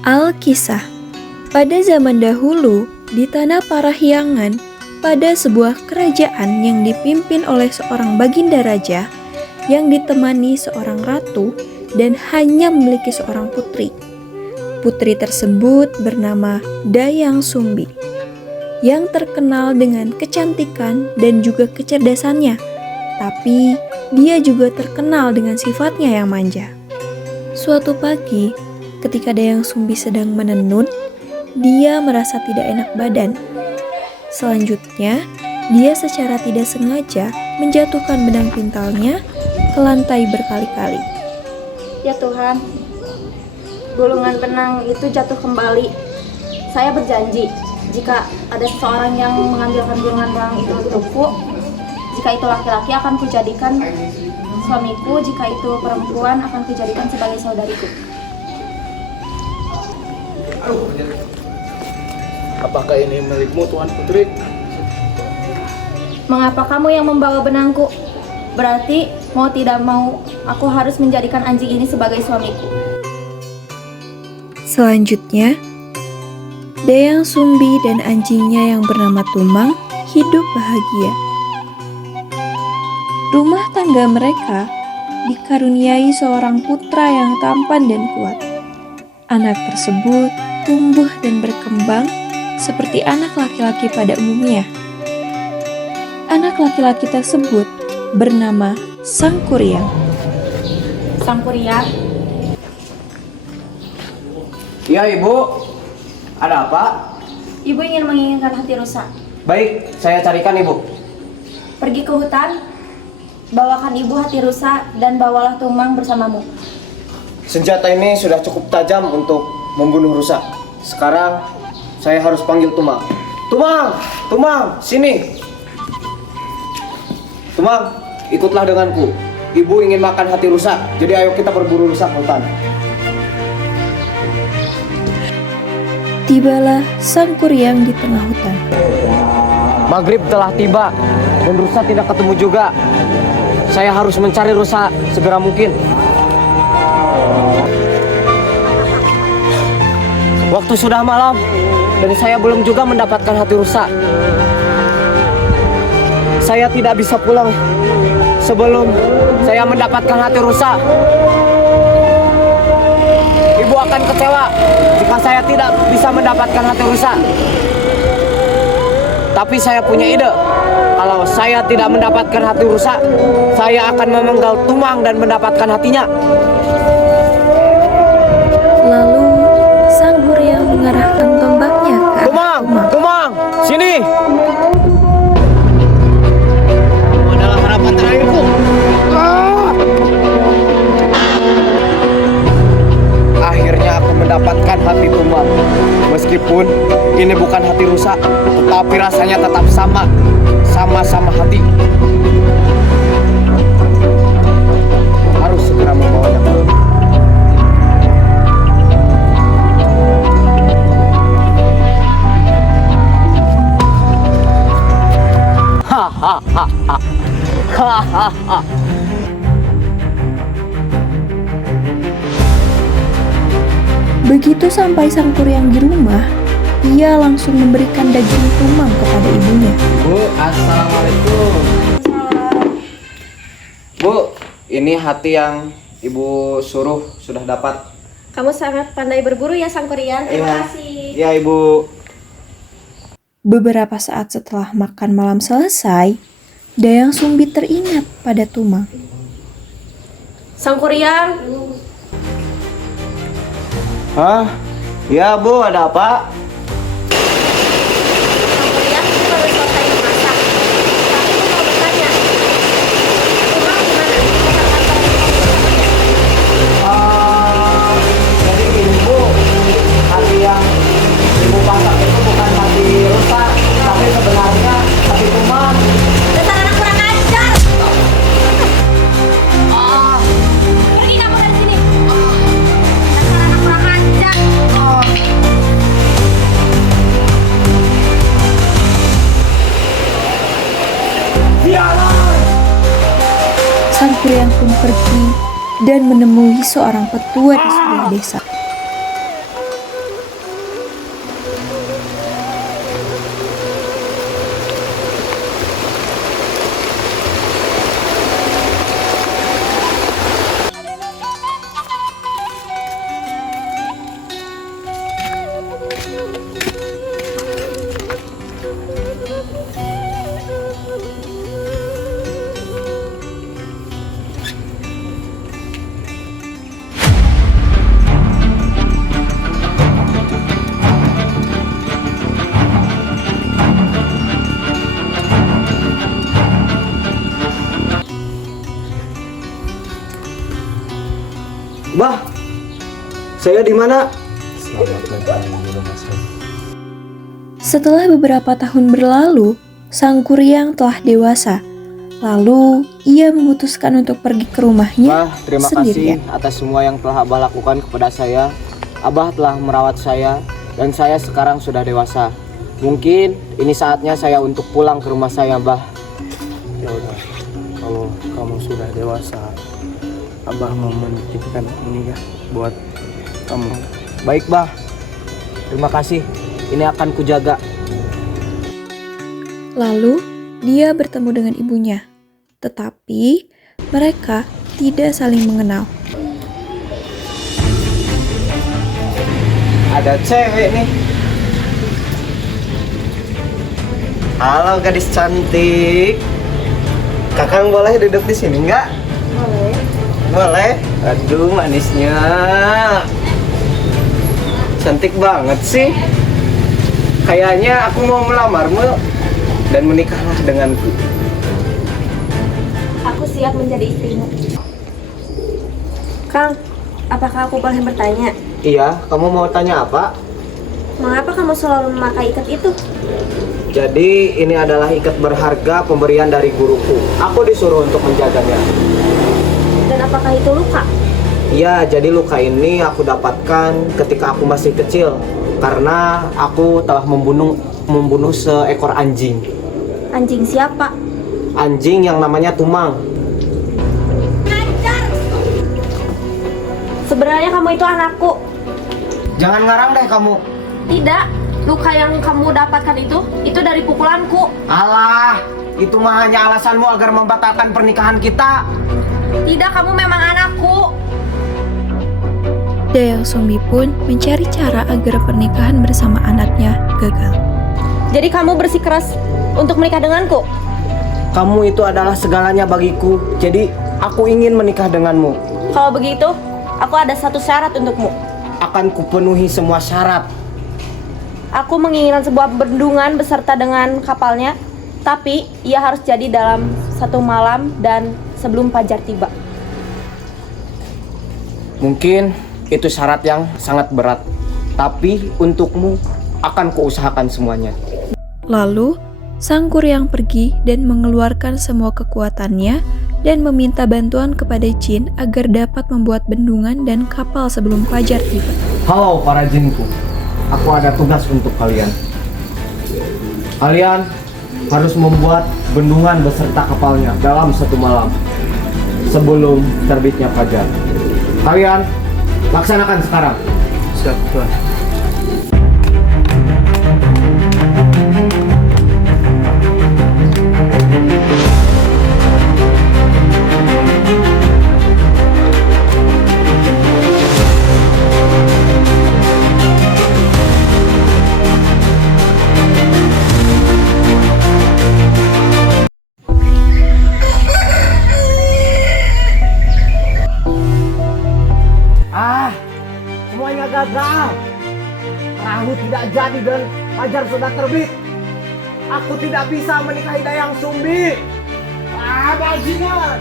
Alkisah. Pada zaman dahulu, di tanah Parahyangan, pada sebuah kerajaan yang dipimpin oleh seorang baginda raja yang ditemani seorang ratu dan hanya memiliki seorang putri. Putri tersebut bernama Dayang Sumbi, yang terkenal dengan kecantikan dan juga kecerdasannya, tapi dia juga terkenal dengan sifatnya yang manja. Suatu pagi, ketika Dayang Sumbi sedang menenun, dia merasa tidak enak badan. Selanjutnya, dia secara tidak sengaja menjatuhkan benang pintalnya ke lantai berkali-kali. Ya Tuhan, gulungan benang itu jatuh kembali. Saya berjanji, jika ada seseorang yang mengambilkan gulungan benang itu untukku, jika itu laki-laki akan kujadikan suamiku, jika itu perempuan akan kujadikan sebagai saudariku. Apakah ini milikmu, Tuan Putri? Mengapa kamu yang membawa benangku? Berarti mau tidak mau aku harus menjadikan anjing ini sebagai suamiku. Selanjutnya, Dayang Sumbi dan anjingnya yang bernama Tumang hidup bahagia. Rumah tangga mereka dikaruniai seorang putra yang tampan dan kuat. Anak tersebut tumbuh dan berkembang seperti anak laki-laki pada umumnya. Anak laki-laki tersebut bernama Sangkuriang. Sangkuriang, Iya Ibu, ada apa? ibu ingin menginginkan hati rusa. Baik, saya carikan Ibu. Pergi ke hutan, bawakan ibu hati rusa dan bawalah Tumang bersamamu. Senjata ini sudah cukup tajam untuk membunuh rusa. Sekarang saya harus panggil Tumang. Tumang, Tumang, sini. Tumang, ikutlah denganku. Ibu ingin makan hati rusa, jadi ayo kita berburu rusa ke hutan. Tibalah Sangkuriang di tengah hutan. Maghrib telah tiba dan rusa tidak ketemu juga. Saya harus mencari rusa segera mungkin. Waktu sudah malam dan saya belum juga mendapatkan hati rusa. Saya tidak bisa pulang sebelum saya mendapatkan hati rusa. Ibu akan kecewa jika saya tidak bisa mendapatkan hati rusa. Tapi saya punya ide. Kalau saya tidak mendapatkan hati rusa, saya akan memenggal Tumang dan mendapatkan hatinya. Lalu Sangkuriang mengarahkan tombaknya ke arah Tumang, Tumang. Tumang, sini. Adalah harapan terakhirku. Akhirnya aku mendapatkan hati Tumang. Meskipun ini bukan hati rusa, tetapi rasanya tetap sama-sama hati. Harus segera membawanya. Hahaha. Begitu sampai Sangkuriang di rumah, ia langsung memberikan daging Tumang kepada ibunya. Bu, assalamualaikum. Bu, ini hati yang ibu suruh sudah dapat. Kamu sangat pandai berburu ya Sangkuriang. Terima kasih. Ya ibu. Beberapa saat setelah makan malam selesai, Dayang Sumbi teringat pada Tumang. Sangkuriang, Hah? Ya bu, ada apa? Sangkuriang ini baru selesai memasak. Tapi aku mau bertanya, Tumang gimana? Jadi gini bu, hati yang ibu masak itu bukan hati rusa, tapi sebenarnya hati Tumang. Dasar anak kurang ajar! Pergi kamu dari sini! Dasar anak kurang ajar! Sangkuriang pun pergi dan menemui seorang petua di sebuah desa. Saya di mana? Setelah beberapa tahun berlalu, sang Kuryang telah dewasa. Lalu, ia memutuskan untuk pergi ke rumahnya Abah, terima sendirian. kasih atas semua yang telah Abah lakukan kepada saya. Abah telah merawat saya dan saya sekarang sudah dewasa. Mungkin ini saatnya saya untuk pulang ke rumah saya, Abah. Ya udah, kalau kamu sudah dewasa, Abah mau menitipkan ini ya buat kamu. Baik, Bah. Terima kasih. Ini akan kujaga. Lalu, dia bertemu dengan ibunya. Tetapi, mereka tidak saling mengenal. Ada cewek nih. Halo gadis cantik. Kakang boleh duduk di sini nggak? Boleh. Boleh. Aduh manisnya. Cantik banget sih. Kayaknya aku mau melamarmu dan menikahlah denganku. Aku siap menjadi istrimu. Kang, apakah aku boleh bertanya? Iya, kamu mau tanya apa? Mengapa kamu selalu memakai ikat itu? Jadi ini adalah ikat berharga pemberian dari guruku. Aku disuruh untuk menjaganya. Dan apakah itu luka? Iya, jadi luka ini aku dapatkan ketika aku masih kecil karena aku telah membunuh seekor anjing. Anjing siapa? Anjing yang namanya Tumang. Sebenarnya kamu itu anakku. Jangan ngarang deh kamu. Tidak, luka yang kamu dapatkan itu dari pukulanku. Alah, itu mah hanya alasanmu agar membatalkan pernikahan kita. Tidak, kamu memang anakku. Daeng Sumbi pun mencari cara agar pernikahan bersama anaknya gagal. Jadi kamu bersikeras untuk menikah denganku? Kamu itu adalah segalanya bagiku. Jadi aku ingin menikah denganmu. Kalau begitu, aku ada satu syarat untukmu. Akan kupenuhi semua syarat. Aku menginginkan sebuah bendungan beserta dengan kapalnya, tapi ia harus jadi dalam satu malam dan sebelum fajar tiba. Mungkin itu syarat yang sangat berat, tapi untukmu akan kuusahakan semuanya. Lalu, sang Kuryang pergi dan mengeluarkan semua kekuatannya dan meminta bantuan kepada jin agar dapat membuat bendungan dan kapal sebelum fajar tiba. Halo para jinku, aku ada tugas untuk kalian. Kalian harus membuat bendungan beserta kapalnya dalam satu malam sebelum terbitnya fajar. Kalian laksanakan sekarang. Siap, Tuhan. Semuanya gagal. Perahu tidak jadi dan fajar sudah terbit. Aku tidak bisa menikahi Daeng Sumbi. Bajingan.